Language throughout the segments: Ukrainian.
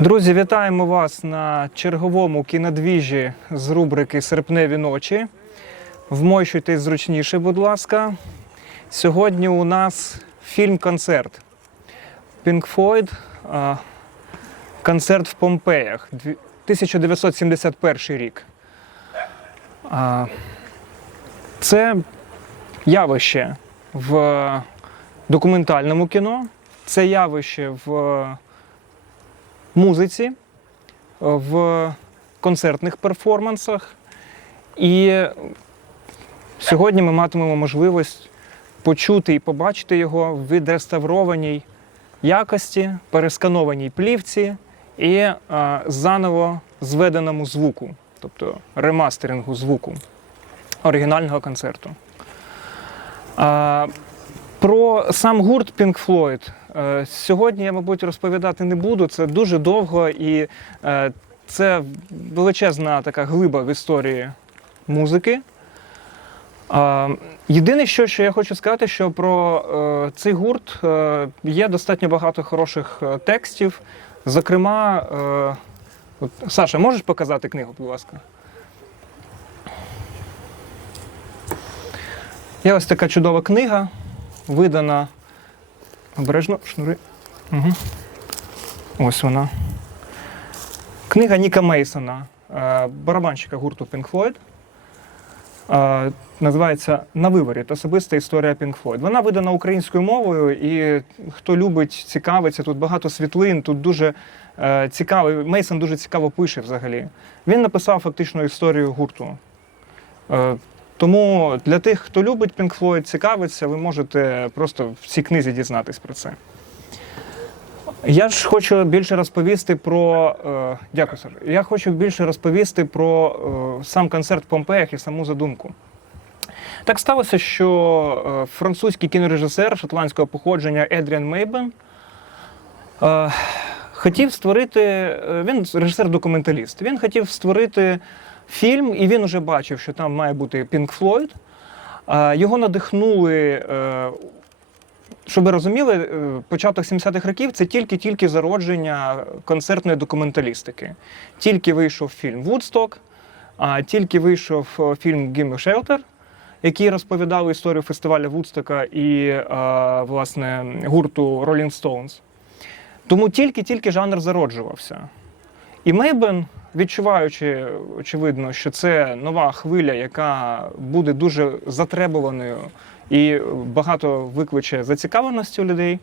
Друзі, вітаємо вас на черговому кінодвіжі з рубрики Серпневі ночі. Вмощуйтесь зручніше, будь ласка. Сьогодні у нас фільм-концерт. Pink Floyd, концерт в Помпеях, 1971 рік. Це явище в документальному кіно, це явище в музиці, в концертних перформансах. І сьогодні ми матимемо можливість почути і побачити його в відреставрованій якості, пересканованій плівці і е, заново зведеному звуку, тобто ремастерингу звуку оригінального концерту. А, про сам гурт Pink Floyd е, сьогодні я, мабуть, розповідати не буду. Це дуже довго і е, це величезна така глиба в історії музики. Єдине, що, що я хочу сказати, що про е, цей гурт е, є достатньо багато хороших е, текстів. Зокрема, е, Саша, можеш показати книгу, будь ласка? Є ось така чудова книга, видана обережно шнури. Угу. Ось вона. Книга Ніка Мейсона, е, барабанщика гурту Pink Floyd. Е, Називається На виворіт. Особиста історія Pink Floyd. Вона видана українською мовою, і хто любить, цікавиться, тут багато світлин, тут дуже е, цікавий. Мейсон дуже цікаво пише взагалі. Він написав фактично історію гурту. Тому для тих, хто любить Pink Floyd, цікавиться, ви можете просто в цій книзі дізнатись про це. Я ж хочу більше розповісти про. Е, дякую, Саш. Я хочу більше розповісти про е, сам концерт в Помпеях і саму задумку. Так сталося, що е, французький кінорежисер шотландського походження Едріан Мейбен е, хотів створити. е, Він режисер-документаліст. Він хотів створити фільм, і він вже бачив, що там має бути Floyd. Е, Його надихнули. е, Щоб ви розуміли, е, початок 70-х років це тільки-тільки зародження концертної документалістики. Тільки вийшов фільм Вудсток, тільки вийшов е, фільм Gimme Shelter, який розповідав історію фестивалю Вудстока і власне гурту Rolling Stones. Тому тільки-тільки жанр зароджувався. І Мейбен, відчуваючи, очевидно, що це нова хвиля, яка буде дуже затребуваною і багато викличе зацікавленості у людей,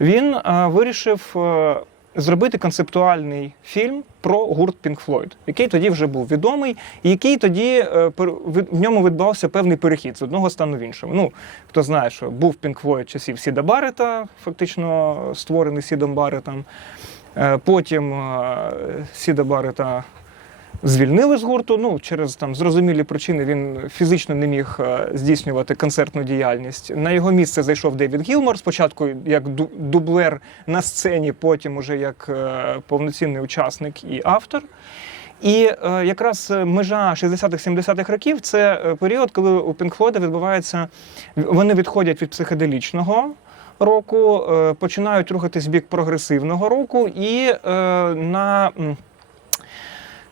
він е, вирішив е, зробити концептуальний фільм про гурт Pink Floyd, який тоді вже був відомий, і який тоді е, в ньому відбувався певний перехід з одного стану в іншому. Ну, хто знає, що був Pink Floyd часів Сіда Баррета, фактично створений Сідом Барретом. Е, Потім е, Сіда Баррета звільнили з гурту. Ну, через там зрозумілі причини він фізично не міг е, здійснювати концертну діяльність. На його місце зайшов Девід Гілмор, спочатку як дублер на сцені, потім уже як повноцінний учасник і автор. І е, якраз межа 60-х-70-х років це період, коли у Pink Floyd відбувається, вони відходять від психоделічного року, е, починають рухатись бік прогресивного року, і е, на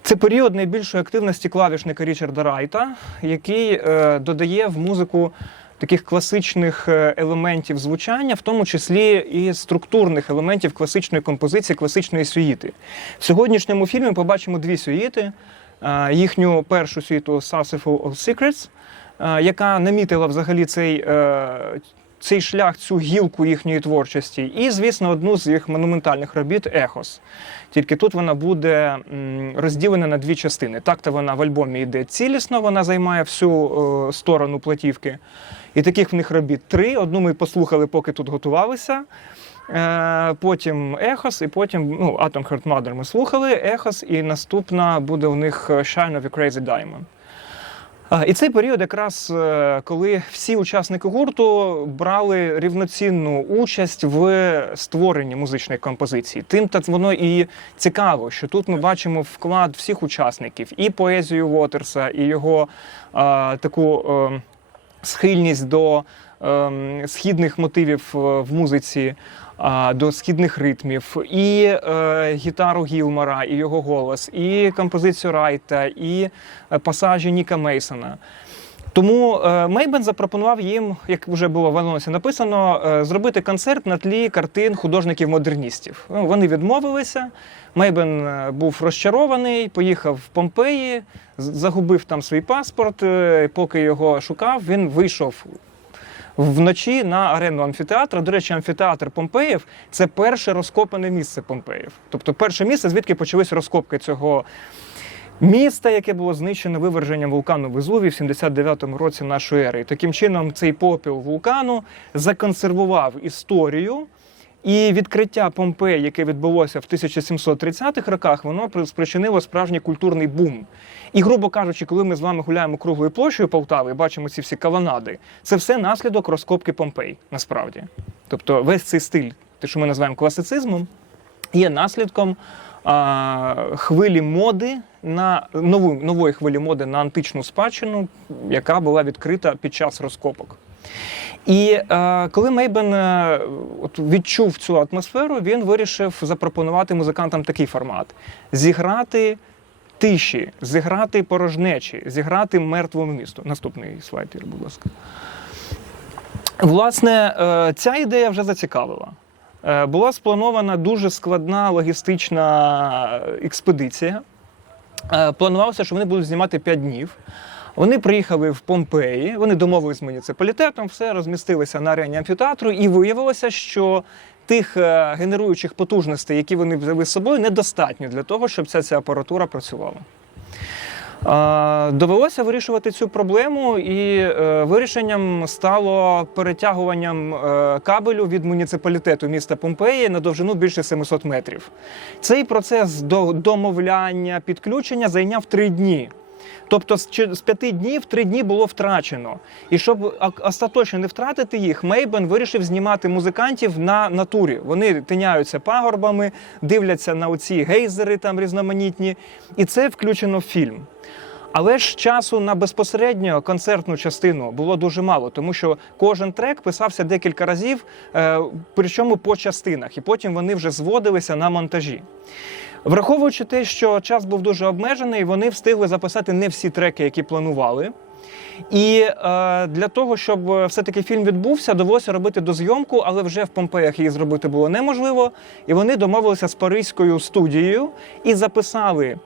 це період найбільшої активності клавішника Річарда Райта, який е, додає в музику таких класичних елементів звучання, в тому числі і структурних елементів класичної композиції, класичної сюїти. В сьогоднішньому фільмі побачимо дві сюїти. Їхню першу сюїту Sassiful of Secrets, яка намітила взагалі цей, цей шлях, цю гілку їхньої творчості, і, звісно, одну з їх монументальних робіт Ехос. Тільки тут вона буде розділена на дві частини. Так-то вона в альбомі йде цілісно, вона займає всю е, сторону платівки. І таких в них робіт три. Одну ми послухали, поки тут готувалися. Е, Потім Ехос, і потім ну, Atom Heart Mother ми слухали, Ехос, і наступна буде у них Shine of a Crazy Diamond. А, І цей період, якраз е, коли всі учасники гурту брали рівноцінну участь в створенні музичної композиції. Тим та воно і цікаво, що тут ми бачимо вклад всіх учасників, і поезію Уотерса, і його а, таку е, схильність до ем, східних мотивів е, в музиці. До східних ритмів, і е, гітару Гілмора, і його голос, і композицію Райта, і е, пасажі Ніка Мейсона. Тому е, Мейбен запропонував їм, як вже було в анонсі написано, е, зробити концерт на тлі картин художників-модерністів. Ну, вони відмовилися. Мейбен був розчарований, поїхав в Помпеї, загубив там свій паспорт. Поки його шукав, він вийшов вночі на арену амфітеатра. До речі, амфітеатр Помпеїв це перше розкопане місце Помпеїв. Тобто перше місце, звідки почались розкопки цього міста, яке було знищено виверженням вулкану Везувій в 79-му році нашої ери. І таким чином цей попіл вулкану законсервував історію. І відкриття Помпеї, яке відбулося в 1730-х роках, воно при- спричинило справжній культурний бум. І, грубо кажучи, коли ми з вами гуляємо круглою площею Полтави і бачимо ці всі каланади, це все наслідок розкопки Помпей, насправді. Тобто весь цей стиль, те, що ми називаємо класицизмом, є наслідком а, хвилі моди на нову, нової хвилі моди на античну спадщину, яка була відкрита під час розкопок. І е, коли Мейбен е, от відчув цю атмосферу, він вирішив запропонувати музикантам такий формат: зіграти тиші, зіграти порожнечі, зіграти мертвому місту. Наступний слайд, будь ласка. Власне, е, ця ідея вже зацікавила. Е, Була спланована дуже складна логістична експедиція. Е, Планувалося, що вони будуть знімати 5 днів. Вони приїхали в Помпеї, вони домовились з муніципалітетом, все розмістилися на арені амфітеатру, і виявилося, що тих е, генеруючих потужностей, які вони взяли з собою, недостатньо для того, щоб ця, ця апаратура працювала. Довелося вирішувати цю проблему, і е, вирішенням стало перетягуванням е, кабелю від муніципалітету міста Помпеї на довжину більше 700 метрів. Цей процес до- домовляння, підключення зайняв три дні. Тобто з п'яти днів три дні було втрачено. І щоб остаточно не втратити їх, Мейбен вирішив знімати музикантів на натурі. Вони тиняються пагорбами, дивляться на оці гейзери там різноманітні, і це включено в фільм. Але ж часу на безпосередньо концертну частину було дуже мало, тому що кожен трек писався декілька разів, е, причому по частинах, і потім вони вже зводилися на монтажі. Враховуючи те, що час був дуже обмежений, вони встигли записати не всі треки, які планували. І е, для того, щоб е, все-таки фільм відбувся, довелося робити дозйомку, але вже в Помпеях її зробити було неможливо. І вони домовилися з паризькою студією і записали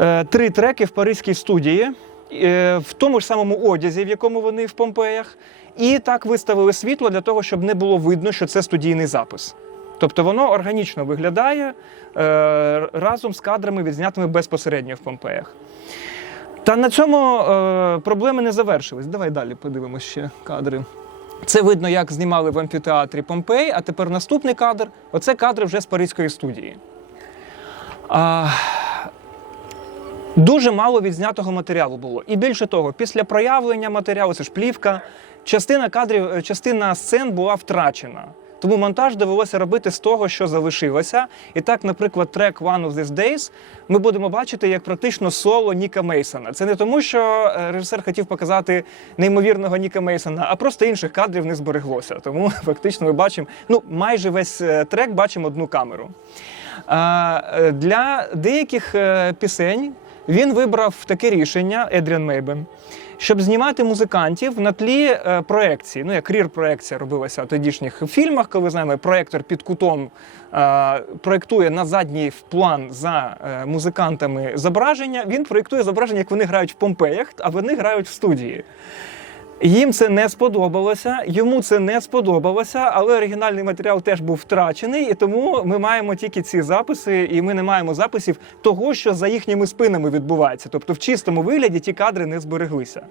е, три треки в паризькій студії, е, в тому ж самому одязі, в якому вони в Помпеях. І так виставили світло для того, щоб не було видно, що це студійний запис. Тобто воно органічно виглядає е, разом з кадрами, відзнятими безпосередньо в Помпеях. Та на цьому е, проблеми не завершились. Давай далі подивимось ще кадри. Це видно, як знімали в амфітеатрі Помпей, а тепер наступний кадр. Оце кадри вже з паризької студії. А, Дуже мало відзнятого матеріалу було. І більше того, після проявлення матеріалу, це ж плівка, частина кадрів, е, частина сцен була втрачена. Тому монтаж довелося робити з того, що залишилося. І так, наприклад, трек One of These Days ми будемо бачити як практично соло Ніка Мейсона. Це не тому, що е, режисер хотів показати неймовірного Ніка Мейсона, а просто інших кадрів не збереглося. Тому фактично ми бачимо ну майже весь е, трек бачимо одну камеру. Е, Для деяких пісень він вибрав таке рішення Едріан Мейбен, щоб знімати музикантів на тлі е, проекції. Ну, як рір-проекція робилася в тодішніх фільмах, коли знаємо, проектор під кутом е, проєктує на задній план за е, музикантами зображення. Він проєктує зображення, як вони грають в Помпеях, а вони грають в студії. Їм це не сподобалося, йому це не сподобалося, але оригінальний матеріал теж був втрачений, і тому ми маємо тільки ці записи, і ми не маємо записів того, що за їхніми спинами відбувається. Тобто, в чистому вигляді ті кадри не збереглися.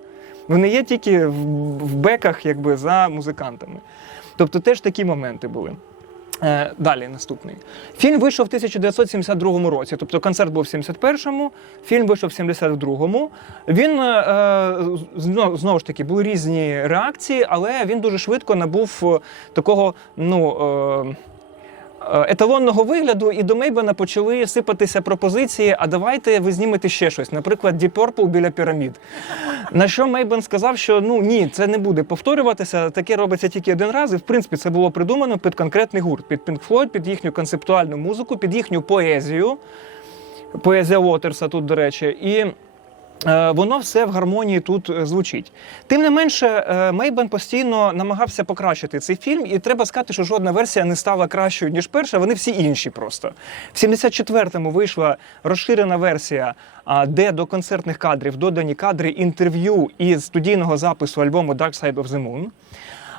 Вони є тільки в, беках, якби за музикантами. Тобто, теж такі моменти були. Е, Далі наступний. Фільм вийшов в 1972 році. Тобто концерт був в 71-му, фільм вийшов в 72-му. Він е, зно- знову ж таки були різні реакції, але він дуже швидко набув е, такого ну. Е, еталонного вигляду, і до Мейбена почали сипатися пропозиції: а давайте ви знімете ще щось, наприклад, Deep Purple біля пірамід. На що Мейбен сказав, що ну ні, це не буде повторюватися. Таке робиться тільки один раз. І в принципі це було придумано під конкретний гурт, під Pink Floyd, під їхню концептуальну музику, під їхню поезію. Поезія Уотерса тут, до речі, і. Е, Воно все в гармонії тут е, звучить. Тим не менше, е, Мейбен постійно намагався покращити цей фільм, і треба сказати, що жодна версія не стала кращою, ніж перша. Вони всі інші просто. В 74-му вийшла розширена версія, де до концертних кадрів додані кадри інтерв'ю із студійного запису альбому Dark Side of the Moon.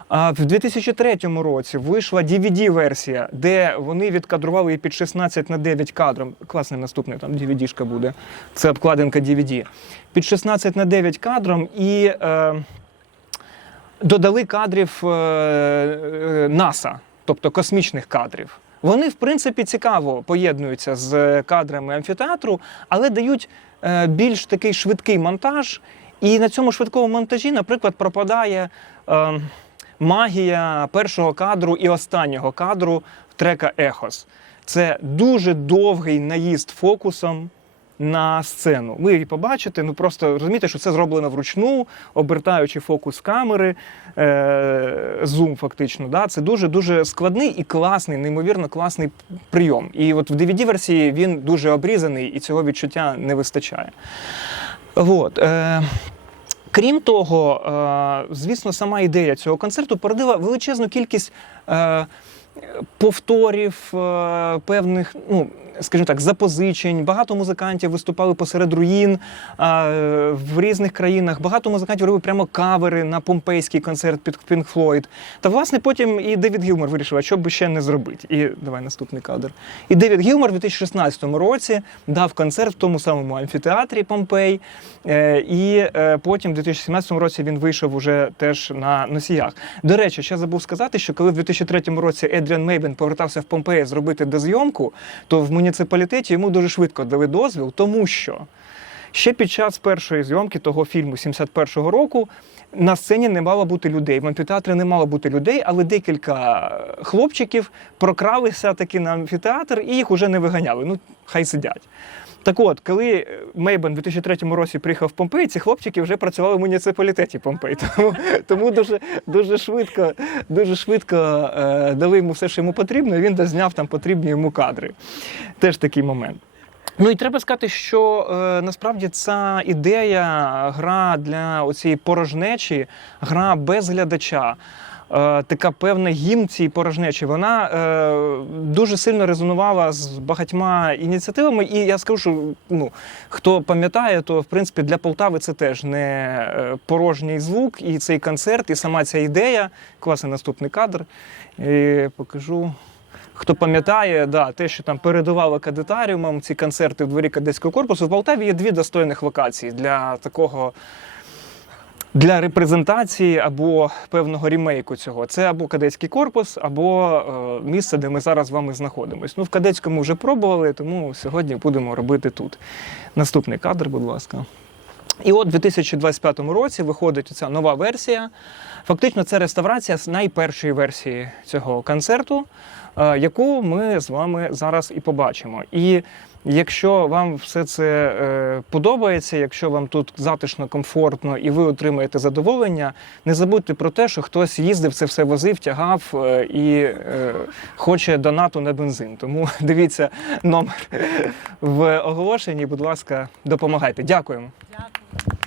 А в 2003 році вийшла DVD-версія, де вони відкадрували її під 16 на 9 кадром. Класний наступний там DVD-шка буде. Це обкладинка DVD. Під 16 на 9 кадром і е, додали кадрів е, е, НАСА, тобто космічних кадрів. Вони, в принципі, цікаво поєднуються з кадрами амфітеатру, але дають е, більш такий швидкий монтаж. І на цьому швидкому монтажі, наприклад, пропадає е, магія першого кадру і останнього кадру трека Ехос. Це дуже довгий наїзд фокусом на сцену. Ви її побачите, ну просто розумієте, що це зроблено вручну, обертаючи фокус камери, е, зум фактично. Да? Це дуже дуже складний і класний, неймовірно класний прийом. І от в DVD-версії він дуже обрізаний, і цього відчуття не вистачає. От, е, Крім того, е, звісно, сама ідея цього концерту породила величезну кількість е, повторів, е, певних, ну, скажімо так, запозичень. Багато музикантів виступали посеред руїн е, в різних країнах. Багато музикантів робили прямо кавери на помпейський концерт під Pink Floyd. Та власне потім і Девід Гілмор вирішив, а що би ще не зробити. І давай наступний кадр. І Девід Гілмор у 2016 році дав концерт в тому самому амфітеатрі Помпей. Е, І е, потім, в 2017 році, він вийшов уже теж на носіях. До речі, ще забув сказати, що коли в 2003 році Едріан Мейбен повертався в Помпеї зробити дозйомку, то в муніципалітеті йому дуже швидко дали дозвіл, тому що ще під час першої зйомки того фільму 71-го року на сцені не мало бути людей. В амфітеатрі не мало бути людей, але декілька хлопчиків прокралися таки на амфітеатр і їх уже не виганяли. Ну, хай сидять. Так от, коли Мейбен у 2003 році приїхав в Помпей, ці хлопчики вже працювали в муніципалітеті Помпей. Тому, тому дуже, дуже швидко, дуже швидко е, дали йому все, що йому потрібно, і він дозняв там потрібні йому кадри. Теж такий момент. Ну і треба сказати, що е, насправді ця ідея гра для оцієї порожнечі, гра без глядача. е, Така певна гімн цій порожнечі, вона е, дуже сильно резонувала з багатьма ініціативами. І я скажу, що ну, хто пам'ятає, то в принципі для Полтави це теж не е, порожній звук, і цей концерт, і сама ця ідея. Класний наступний кадр. І покажу. Хто пам'ятає, да, те, що там передувало кадетаріумам, ці концерти в дворі кадетського корпусу, в Полтаві є дві достойних локації для такого. Для репрезентації або певного рімейку цього це або кадетський корпус, або е, місце, де ми зараз з вами знаходимося. Ну, в кадетському вже пробували, тому сьогодні будемо робити тут. Наступний кадр, будь ласка. І от у 2025 році виходить ця нова версія. Фактично, це реставрація з найпершої версії цього концерту, яку ми з вами зараз і побачимо. І якщо вам все це е, подобається, якщо вам тут затишно, комфортно і ви отримаєте задоволення, не забудьте про те, що хтось їздив, це все возив, тягав е, і е, хоче донату на бензин. Тому дивіться номер в оголошенні, будь ласка, допомагайте. Дякуємо. Дякую.